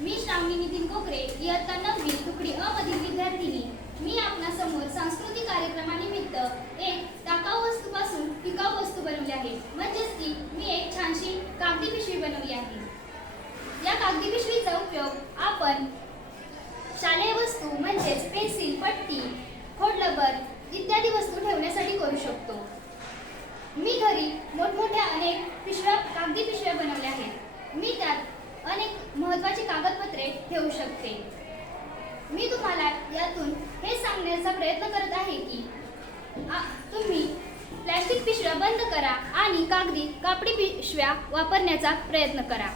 मी श्रावणी नितीन कोकरे इयत्ता नववी तुकडी अ मधील विद्यार्थिनी. मी आपणासमोर सांस्कृतिक कार्यक्रमानिमित्त एक टाकाऊ वस्तूपासून टिकाऊ वस्तू बनवली आहे. म्हणजेच की मी एक छानशी कागदी पिशवी बनवली आहे. या कागदी पिशवीचा उपयोग आपण शालेय वस्तू म्हणजेच पेन्सिल पट्टी खोडलबर इत्यादी वस्तू ठेवण्यासाठी करू शकतो मी घरी मोठमोठ्या अनेक पिशव्या कागदी पिशव्या बनवल्या आहेत मी त्यात अनेक महत्त्वाची कागदपत्रे ठेवू शकते. मी तुम्हाला यातून हे सांगण्याचा प्रयत्न करत आहे की तुम्ही प्लॅस्टिक पिशव्या बंद करा आणि कागदी कापडी पिशव्या वापरण्याचा प्रयत्न करा.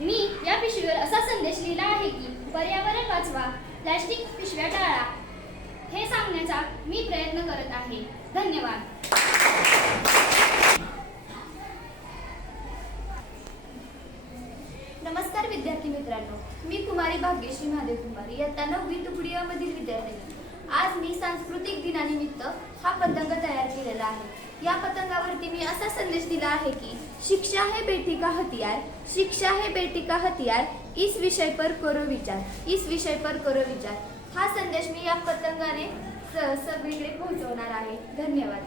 मी या पिशवीवर असा संदेश लिहिला आहे की पर्यावरण वाचवा प्लॅस्टिक पिशव्या टाळा. हे सांगण्याचा मी प्रयत्न करत आहे. धन्यवाद. विद्यार्थी मित्रांनो मी कुमारी भाग्यश्री महादेव कुमारी इयत्ता नववी तुकडियामधील विद्यार्थी मधील आज मी सांस्कृतिक दिनानिमित्त हा पतंग तयार केलेला आहे. या पतंगावरती मी असा संदेश दिला आहे की शिक्षा है बेटी का हथियार शिक्षा है बेटी का हथियार इस विषय पर करो विचार इस विषय पर करो विचार. हा संदेश मी या पतंगाने स- सगळीकडे पोहोचवणार आहे. धन्यवाद.